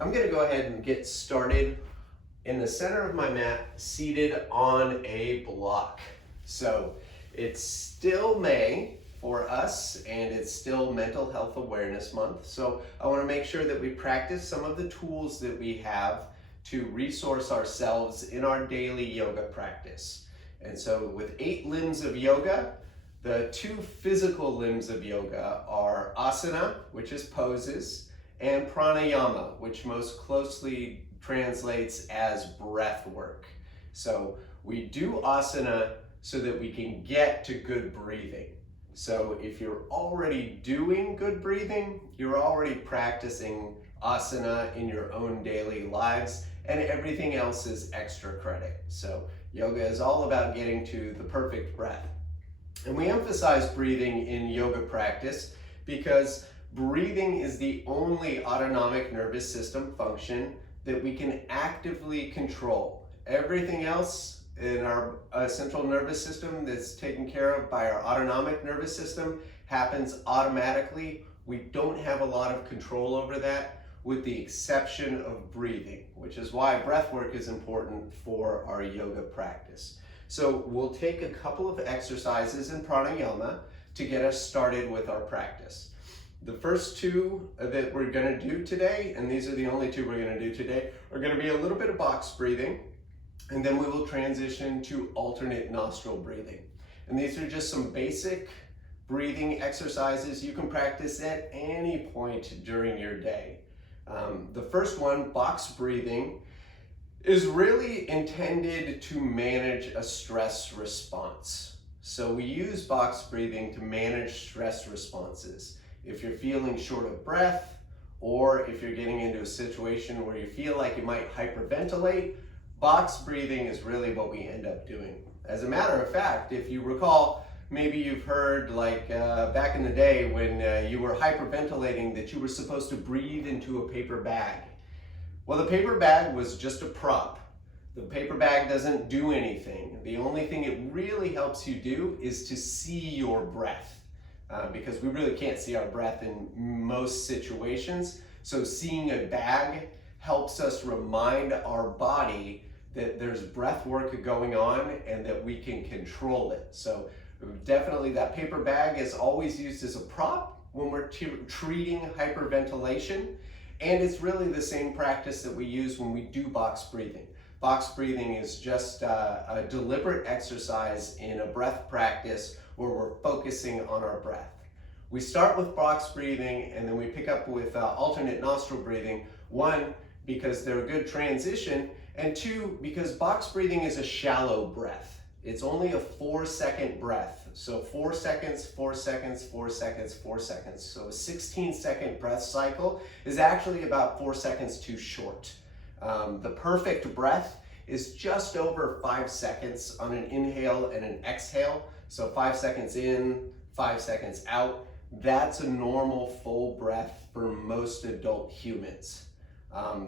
I'm going to go ahead and get started in the center of my mat, seated on a block. So it's still May for us, and it's still Mental Health Awareness Month. So I want to make sure that we practice some of the tools that we have to resource ourselves in our daily yoga practice. And so with 8 limbs of yoga, the 2 physical limbs of yoga are asana, which is poses, and pranayama, which most closely translates as breath work. So we do asana so that we can get to good breathing. So if you're already doing good breathing, you're already practicing asana in your own daily lives, and everything else is extra credit. So yoga is all about getting to the perfect breath. And we emphasize breathing in yoga practice because breathing is the only autonomic nervous system function that we can actively control. Everything else in our central nervous system that's taken care of by our autonomic nervous system happens automatically. We don't have a lot of control over that, with the exception of breathing, which is why breath work is important for our yoga practice. So we'll take a couple of exercises in pranayama to get us started with our practice. The first 2 that we're going to do today, and these are the only 2 we're going to do today, are going to be a little bit of box breathing, and then we will transition to alternate nostril breathing. And these are just some basic breathing exercises you can practice at any point during your day. The first one, box breathing, is really intended to manage a stress response. So we use box breathing to manage stress responses. If you're feeling short of breath, or if you're getting into a situation where you feel like you might hyperventilate, box breathing is really what we end up doing. As a matter of fact, if you recall, maybe you've heard back in the day when you were hyperventilating that you were supposed to breathe into a paper bag. Well, the paper bag was just a prop. The paper bag doesn't do anything. The only thing it really helps you do is to see your breath. Because we really can't see our breath in most situations. So seeing a bag helps us remind our body that there's breath work going on and that we can control it. So definitely that paper bag is always used as a prop when we're treating hyperventilation. And it's really the same practice that we use when we do box breathing. Box breathing is just a deliberate exercise in a breath practice where we're focusing on our breath. We start with box breathing and then we pick up with alternate nostril breathing. 1, because they're a good transition, and 2, because box breathing is a shallow breath. It's only a 4-second breath. So 4 seconds, 4 seconds, 4 seconds, 4 seconds. So a 16-second breath cycle is actually about 4 seconds too short. The perfect breath is just over 5 seconds on an inhale and an exhale. So 5 seconds in, 5 seconds out. That's a normal full breath for most adult humans.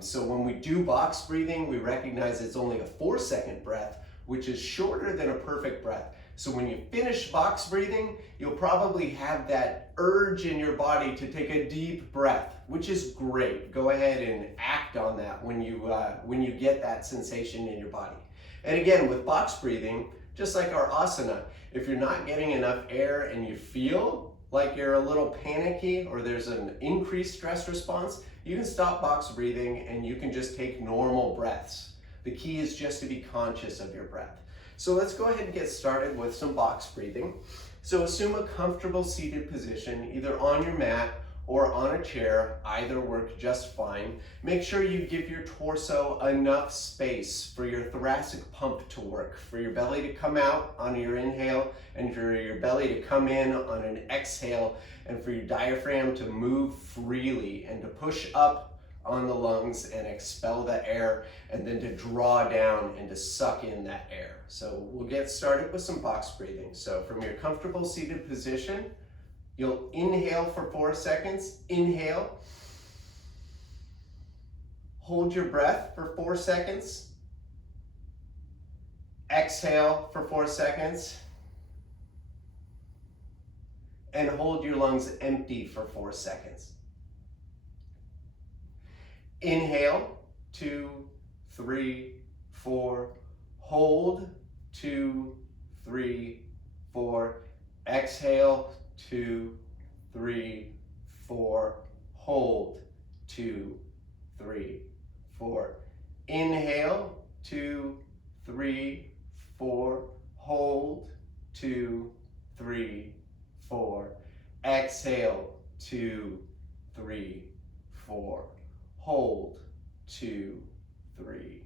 So when we do box breathing, we recognize it's only a 4-second breath, which is shorter than a perfect breath. So when you finish box breathing, you'll probably have that urge in your body to take a deep breath, which is great. Go ahead and act on that when you get that sensation in your body. And again, with box breathing, just like our asana, if you're not getting enough air and you feel like you're a little panicky or there's an increased stress response, you can stop box breathing and you can just take normal breaths. The key is just to be conscious of your breath. So let's go ahead and get started with some box breathing. So assume a comfortable seated position, either on your mat or on a chair. Either work just fine. Make sure you give your torso enough space for your thoracic pump to work, for your belly to come out on your inhale and for your belly to come in on an exhale, and for your diaphragm to move freely and to push up on the lungs and expel the air, and then to draw down and to suck in that air. So we'll get started with some box breathing. So from your comfortable seated position, you'll inhale for 4 seconds. Inhale. Hold your breath for 4 seconds. Exhale for 4 seconds. And hold your lungs empty for 4 seconds. Inhale, 2, 3, 4. Hold, 2, 3, 4. Exhale, 2, 3, 4. Hold, 2, 3, 4. Inhale, 2, 3, 4. Hold, 2, 3, 4. Exhale, 2, 3, 4. Hold, 2, 3,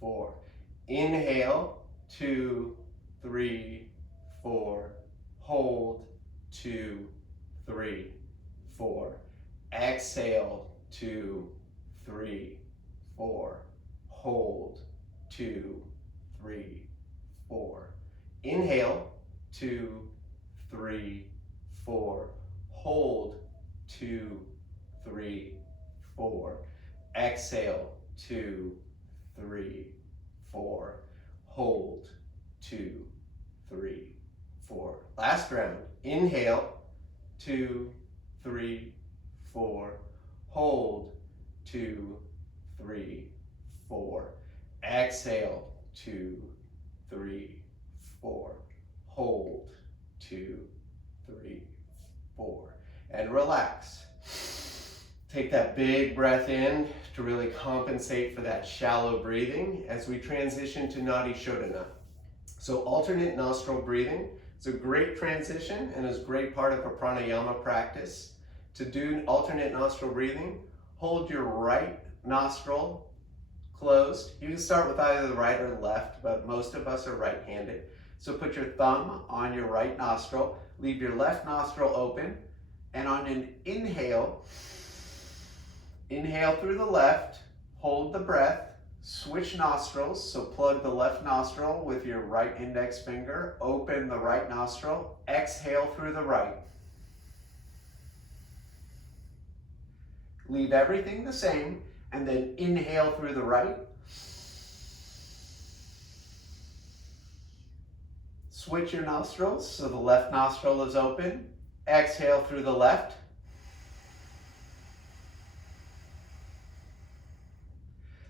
4. Inhale, 2, 3, 4. Hold, 2, 3, 4. Exhale, 2, 3, 4. Hold, 2, 3, 4. Inhale, 2, 3, 4. Hold, 2, 3, 4. Exhale, 2, 3, 4. Hold, 2, 3, 4. Last round. Inhale, 2, 3, 4. Hold, 2, 3, 4. Exhale, 2, 3, 4. Hold, 2, 3, 4. And relax. Take that big breath in to really compensate for that shallow breathing as we transition to Nadi Shodhana. So alternate nostril breathing is a great transition and is a great part of a pranayama practice. To do alternate nostril breathing, hold your right nostril closed. You can start with either the right or the left, but most of us are right-handed. So put your thumb on your right nostril, leave your left nostril open, and on an inhale, inhale through the left, hold the breath, switch nostrils, so plug the left nostril with your right index finger, open the right nostril, exhale through the right. Leave everything the same, and then inhale through the right. Switch your nostrils, so the left nostril is open. Exhale through the left.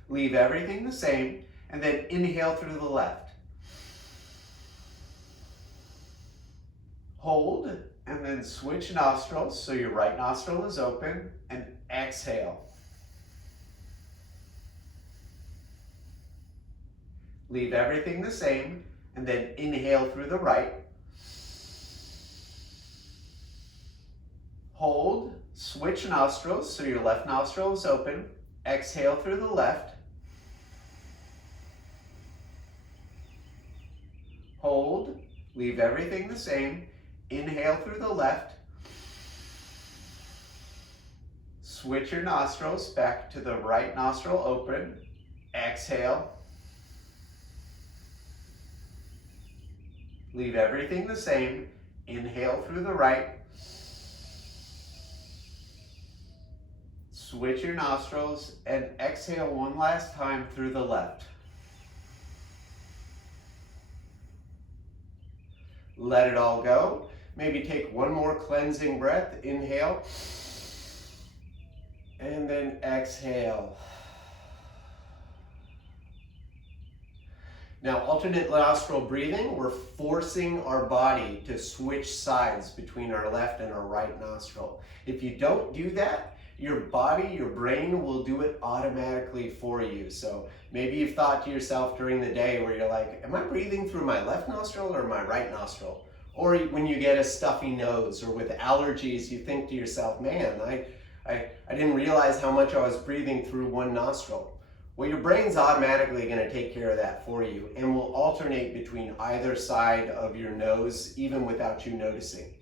Leave everything the same, and then inhale through the left. Hold, and then switch nostrils, so your right nostril is open, and exhale. Leave everything the same, and then inhale through the right. Hold, switch nostrils, so your left nostril is open. Exhale through the left. Hold, leave everything the same. Inhale through the left. Switch your nostrils back to the right nostril open. Exhale. Leave everything the same. Inhale through the right. Switch your nostrils and exhale one last time through the left. Let it all go. Maybe take one more cleansing breath. Inhale. And then exhale. Now, alternate nostril breathing, we're forcing our body to switch sides between our left and our right nostril. If you don't do that, your body, your brain will do it automatically for you. So maybe you've thought to yourself during the day where you're like, am I breathing through my left nostril or my right nostril? Or when you get a stuffy nose or with allergies, you think to yourself, man, I didn't realize how much I was breathing through one nostril. Well, your brain's automatically going to take care of that for you and will alternate between either side of your nose even without you noticing.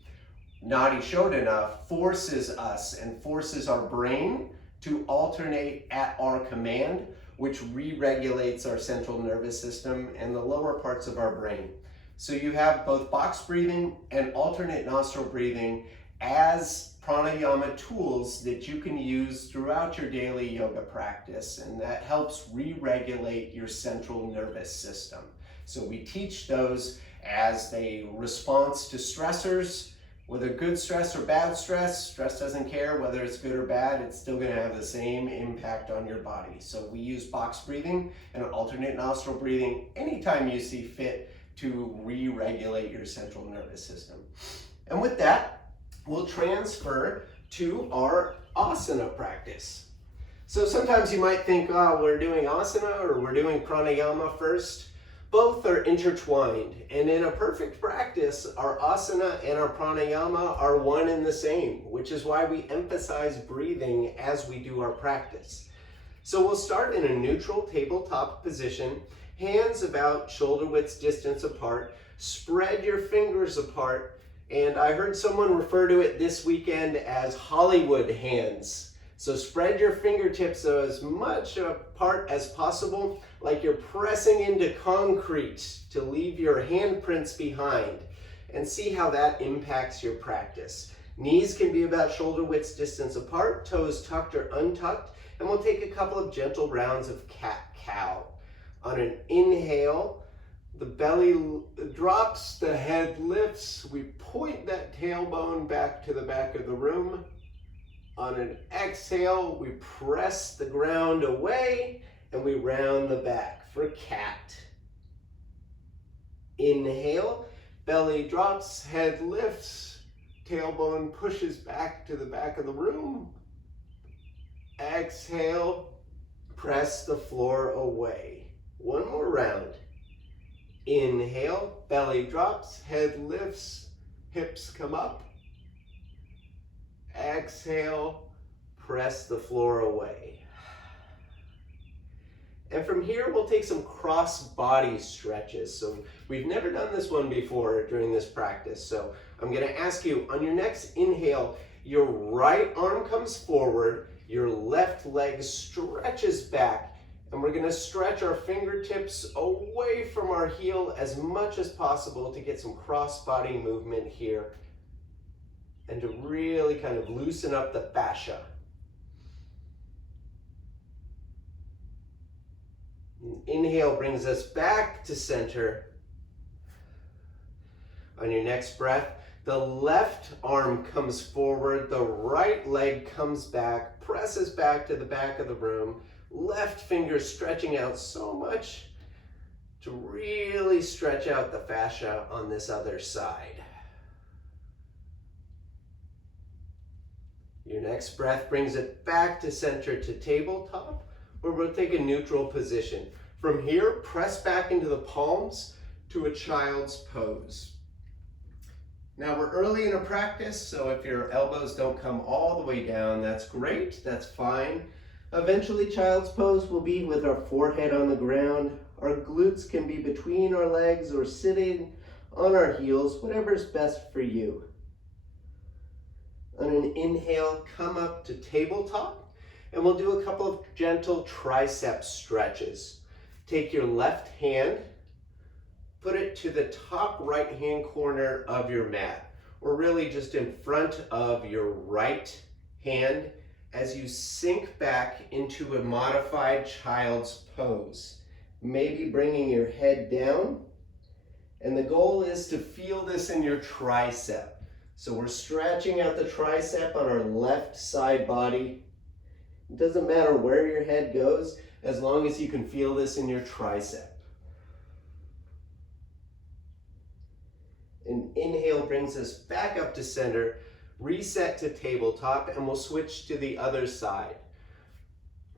Nadi Shodhana forces us and forces our brain to alternate at our command, which re-regulates our central nervous system and the lower parts of our brain. So you have both box breathing and alternate nostril breathing as pranayama tools that you can use throughout your daily yoga practice, and that helps re-regulate your central nervous system. So we teach those as a response to stressors, Whether good stress or bad stress, stress doesn't care whether it's good or bad, it's still gonna have the same impact on your body. So we use box breathing and alternate nostril breathing anytime you see fit to re-regulate your central nervous system. And with that, we'll transfer to our asana practice. So sometimes you might think, oh, we're doing asana or we're doing pranayama first. Both are intertwined, and in a perfect practice, our asana and our pranayama are one and the same, which is why we emphasize breathing as we do our practice. So we'll start in a neutral tabletop position, hands about shoulder width distance apart, spread your fingers apart, and I heard someone refer to it this weekend as Hollywood hands. So spread your fingertips as much apart as possible, like you're pressing into concrete to leave your handprints behind, and see how that impacts your practice. Knees can be about shoulder width distance apart, toes tucked or untucked, and we'll take a couple of gentle rounds of cat-cow. On an inhale, the belly drops, the head lifts, we point that tailbone back to the back of the room. On an exhale, we press the ground away and we round the back for cat. Inhale, belly drops, head lifts, tailbone pushes back to the back of the room. Exhale, press the floor away. One more round. Inhale, belly drops, head lifts, hips come up. Exhale, press the floor away. And from here, we'll take some cross body stretches. So we've never done this one before during this practice. So I'm gonna ask you, on your next inhale, your right arm comes forward, your left leg stretches back, and we're gonna stretch our fingertips away from our heel as much as possible to get some cross body movement here, and to really kind of loosen up the fascia. Inhale brings us back to center. On your next breath, the left arm comes forward, the right leg comes back, presses back to the back of the room, left finger stretching out so much to really stretch out the fascia on this other side. Your next breath brings it back to center to tabletop, where we'll take a neutral position. From here, press back into the palms to a child's pose. Now we're early in a practice, so if your elbows don't come all the way down, that's great, that's fine. Eventually, child's pose will be with our forehead on the ground. Our glutes can be between our legs or sitting on our heels, whatever's best for you. On an inhale, come up to tabletop, and we'll do a couple of gentle tricep stretches. Take your left hand, put it to the top right-hand corner of your mat, or really just in front of your right hand as you sink back into a modified child's pose. Maybe bringing your head down, and the goal is to feel this in your tricep. So we're stretching out the tricep on our left side body. It doesn't matter where your head goes, as long as you can feel this in your tricep. An inhale brings us back up to center, reset to tabletop, and we'll switch to the other side.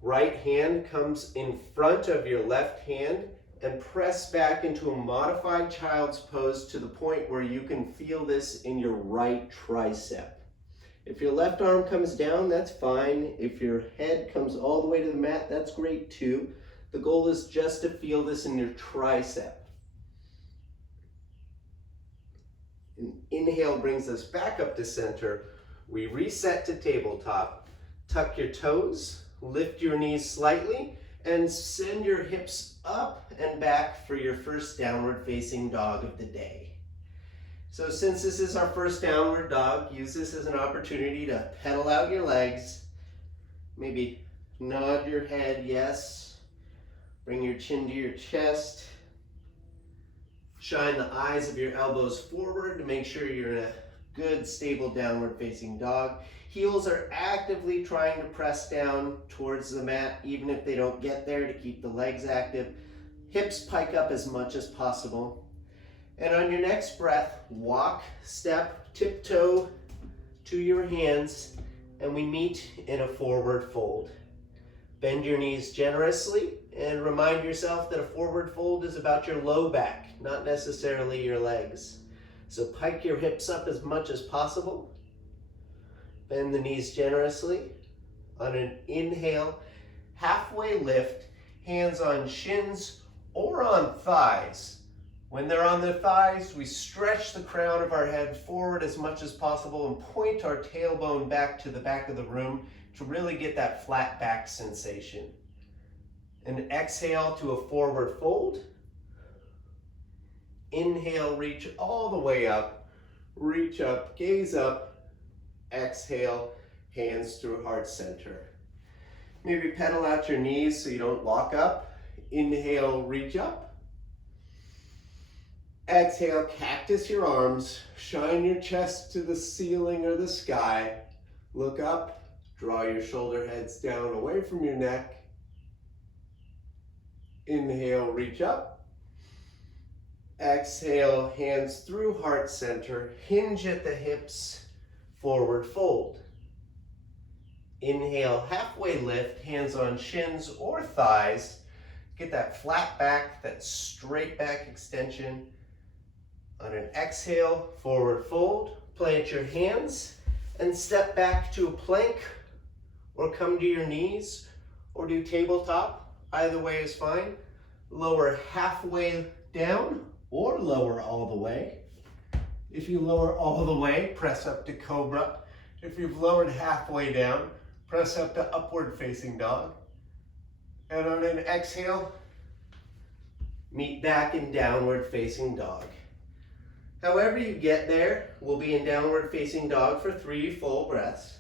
Right hand comes in front of your left hand and press back into a modified child's pose to the point where you can feel this in your right tricep. If your left arm comes down, that's fine. If your head comes all the way to the mat, that's great too. The goal is just to feel this in your tricep. An inhale brings us back up to center. We reset to tabletop. Tuck your toes, lift your knees slightly, and send your hips up and back for your first downward facing dog of the day. So since this is our first downward dog, use this as an opportunity to pedal out your legs. Maybe nod your head, yes. Bring your chin to your chest. Shine the eyes of your elbows forward to make sure you're in a Good stable downward facing dog. Heels are actively trying to press down towards the mat, even if they don't get there, to keep the legs active. Hips pike up as much as possible. And on your next breath, walk, step, tiptoe to your hands, and we meet in a forward fold. Bend your knees generously and remind yourself that a forward fold is about your low back, not necessarily your legs. So pike your hips up as much as possible. Bend the knees generously. On an inhale, halfway lift, hands on shins or on thighs. When they're on the thighs, we stretch the crown of our head forward as much as possible and point our tailbone back to the back of the room to really get that flat back sensation. And exhale to a forward fold. Inhale, reach all the way up. Reach up, gaze up. Exhale, hands through heart center. Maybe pedal out your knees so you don't lock up. Inhale, reach up. Exhale, cactus your arms. Shine your chest to the ceiling or the sky. Look up. Draw your shoulder heads down away from your neck. Inhale, reach up. Exhale, hands through heart center. Hinge at the hips, forward fold. Inhale, halfway lift, hands on shins or thighs. Get that flat back, that straight back extension. On an exhale, forward fold. Plant your hands and step back to a plank, or come to your knees, or do tabletop. Either way is fine. Lower halfway down, or lower all the way. If you lower all the way, press up to cobra. If you've lowered halfway down, press up to upward facing dog. And on an exhale, meet back in downward facing dog. However you get there, we'll be in downward facing dog for 3 full breaths.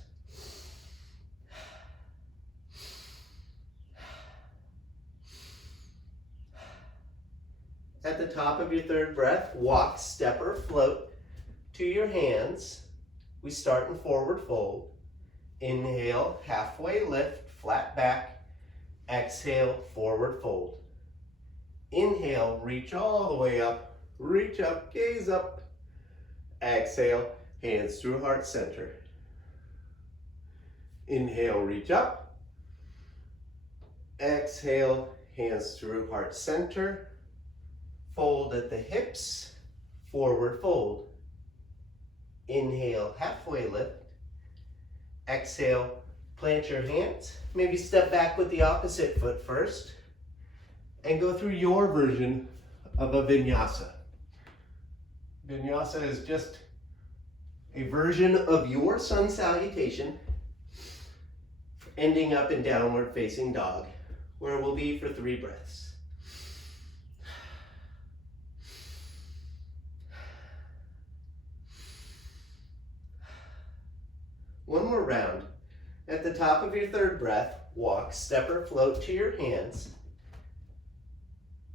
At the top of your 3rd breath, walk, step, or float to your hands. We start in forward fold. Inhale, halfway lift, flat back. Exhale, forward fold. Inhale, reach all the way up. Reach up, gaze up. Exhale, hands through heart center. Inhale, reach up. Exhale, hands through heart center. Fold at the hips, forward fold. Inhale, halfway lift. Exhale, plant your hands. Maybe step back with the opposite foot first and go through your version of a vinyasa. Vinyasa is just a version of your sun salutation, ending up in downward facing dog, where we'll be for 3 breaths. One more round. At the top of your 3rd breath, walk, step, or float to your hands.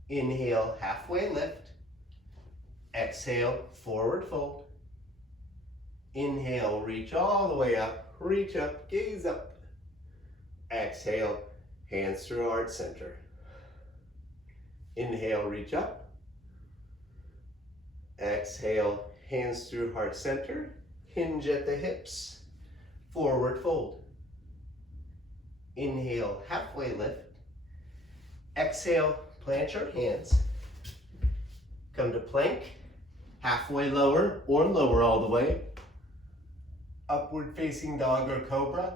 Inhale, halfway lift. Exhale, forward fold. Inhale, reach all the way up. Reach up, gaze up. Exhale, hands through heart center. Inhale, reach up. Exhale, hands through heart center. Hinge at the hips. Forward fold. Inhale, halfway lift. Exhale, plant your hands. Come to plank, halfway lower or lower all the way. Upward facing dog or cobra.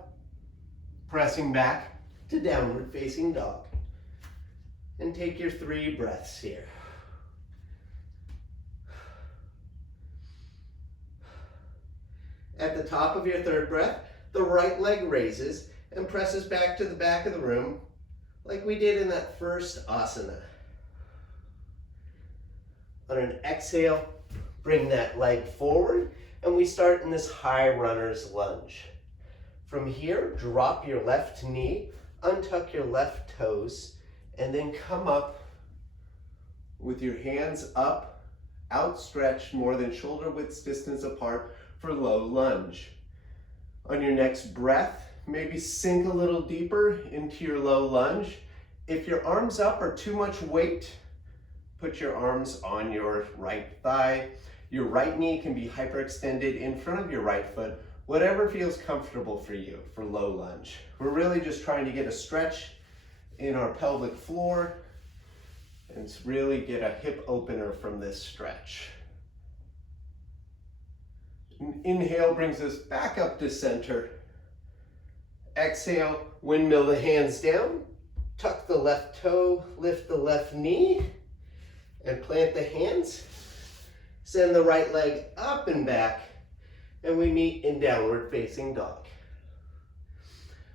Pressing back to downward facing dog. And take your 3 breaths here. At the top of your 3rd breath, the right leg raises and presses back to the back of the room like we did in that first asana. On an exhale, bring that leg forward and we start in this high runner's lunge. From here, drop your left knee, untuck your left toes, and then come up with your hands up, outstretched more than shoulder width distance apart for low lunge. On your next breath, maybe sink a little deeper into your low lunge. If your arms up are too much weight, put your arms on your right thigh. Your right knee can be hyperextended in front of your right foot, whatever feels comfortable for you for low lunge. We're really just trying to get a stretch in our pelvic floor and really get a hip opener from this stretch. Inhale brings us back up to center. Exhale, windmill the hands down, tuck the left toe, lift the left knee, and plant the hands. Send the right leg up and back, and we meet in downward facing dog.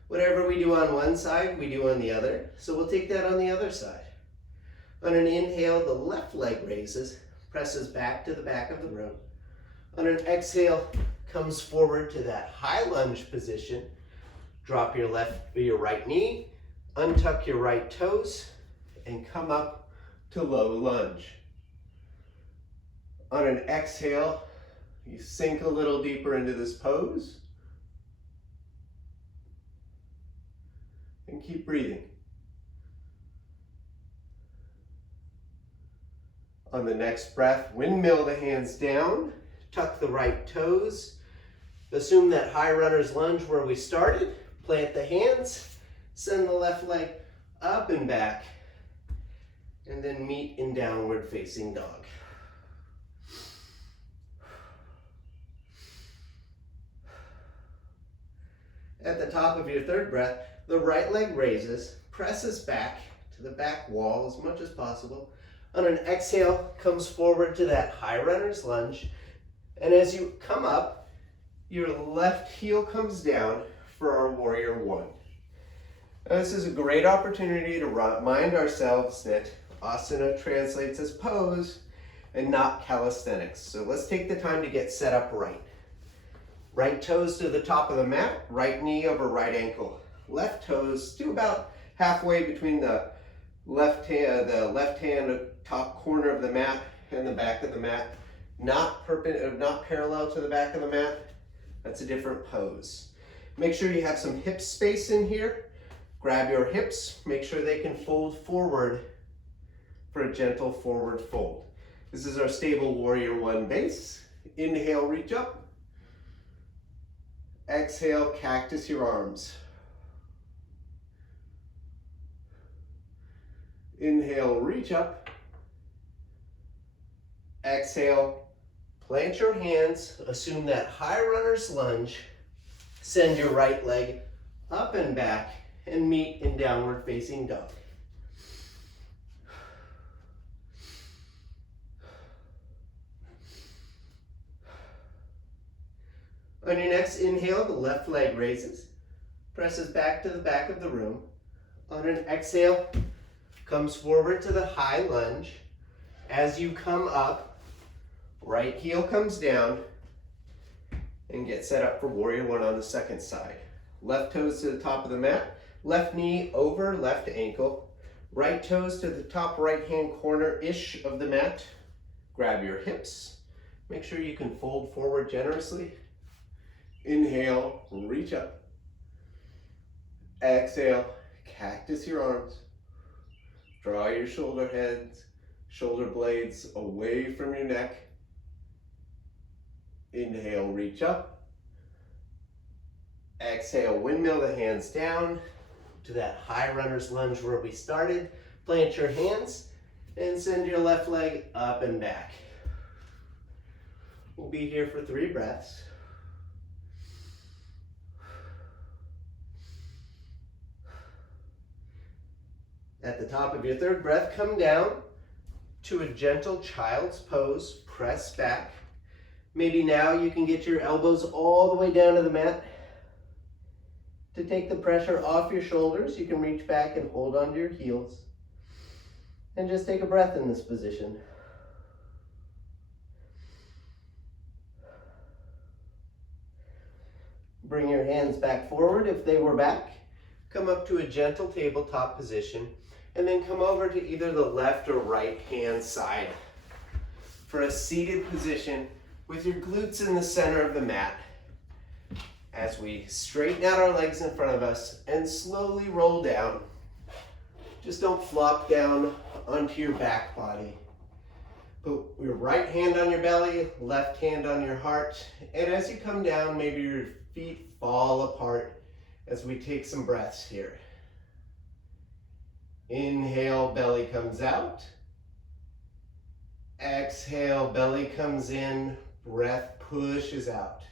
Whatever we do on one side, we do on the other, so we'll take that on the other side. On an inhale, the left leg raises, presses back to the back of the room. On an exhale, comes forward to that high lunge position. Drop your right knee, untuck your right toes, and come up to low lunge. On an exhale, you sink a little deeper into this pose. And keep breathing. On the next breath, windmill the hands down, tuck the right toes. Assume that high runner's lunge where we started. Plant the hands, send the left leg up and back, and then meet in downward facing dog. At the top of your third breath, the right leg raises, presses back to the back wall as much as possible. On an exhale, comes forward to that high runner's lunge. And as you come up, your left heel comes down for our warrior one. Now, this is a great opportunity to remind ourselves that asana translates as pose and not calisthenics. So let's take the time to get set up right. Right toes to the top of the mat, right knee over right ankle. Left toes to about halfway between the left hand top corner of the mat and the back of the mat. Not parallel to the back of the mat. That's a different pose. Make sure you have some hip space in here. Grab your hips, make sure they can fold forward for a gentle forward fold. This is our stable warrior one base. Inhale, reach up. Exhale, cactus your arms. Inhale, reach up. Exhale, plant your hands, assume that high runner's lunge. Send your right leg up and back and meet in downward facing dog. On your next inhale, the left leg raises, presses back to the back of the room. On an exhale, comes forward to the high lunge. As you come up, right heel comes down and get set up for warrior one on the second side. Left toes to the top of the mat, left knee over left ankle, right toes to the top right hand corner-ish of the mat. Grab your hips. Make sure you can fold forward generously. Inhale, reach up. Exhale, cactus your arms. Draw your shoulder blades away from your neck. Inhale, reach up. Exhale, windmill the hands down to that high runner's lunge where we started. Plant your hands and send your left leg up and back. We'll be here for 3 breaths. At the top of your third breath, come down to a gentle child's pose, press back. Maybe now you can get your elbows all the way down to the mat. To take the pressure off your shoulders, you can reach back and hold onto your heels. And just take a breath in this position. Bring your hands back forward if they were back. Come up to a gentle tabletop position. And then come over to either the left or right hand side. For a seated position, with your glutes in the center of the mat as we straighten out our legs in front of us and slowly roll down. Just don't flop down onto your back body. Put your right hand on your belly, left hand on your heart, and as you come down, maybe your feet fall apart as we take some breaths here. Inhale, belly comes out. Exhale, belly comes in, breath pushes out.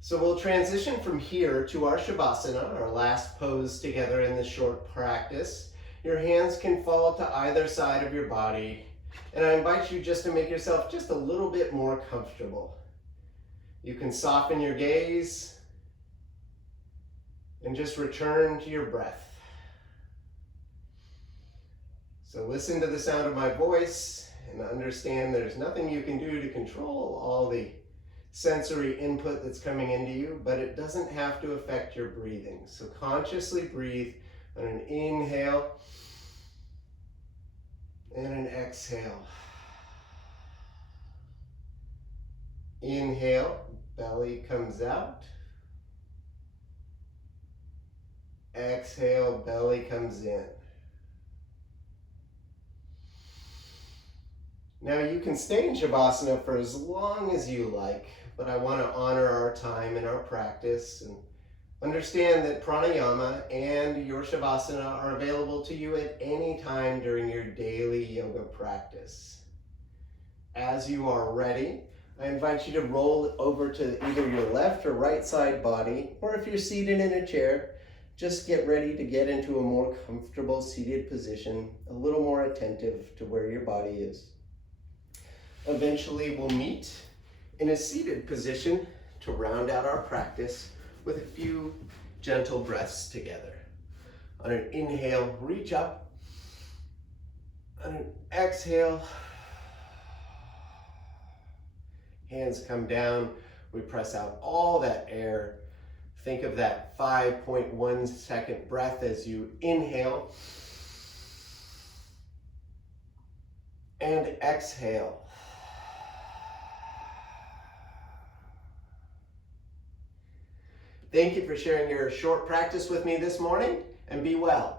So we'll transition from here to our Shavasana, our last pose together in this short practice. Your hands can fall to either side of your body, and I invite you just to make yourself just a little bit more comfortable. You can soften your gaze and just return to your breath. So listen to the sound of my voice and understand there's nothing you can do to control all the sensory input that's coming into you, but it doesn't have to affect your breathing. So consciously breathe on an inhale and an exhale. Inhale, belly comes out. Exhale, belly comes in. Now you can stay in Shavasana for as long as you like, but I want to honor our time and our practice and understand that pranayama and your Shavasana are available to you at any time during your daily yoga practice. As you are ready, I invite you to roll over to either your left or right side body, or if you're seated in a chair, just get ready to get into a more comfortable seated position, a little more attentive to where your body is. Eventually we'll meet in a seated position to round out our practice with a few gentle breaths together. On an inhale, reach up. On an exhale, hands come down. We press out all that air. Think of that 5.1 second breath as you inhale and exhale. Thank you for sharing your short practice with me this morning, and be well.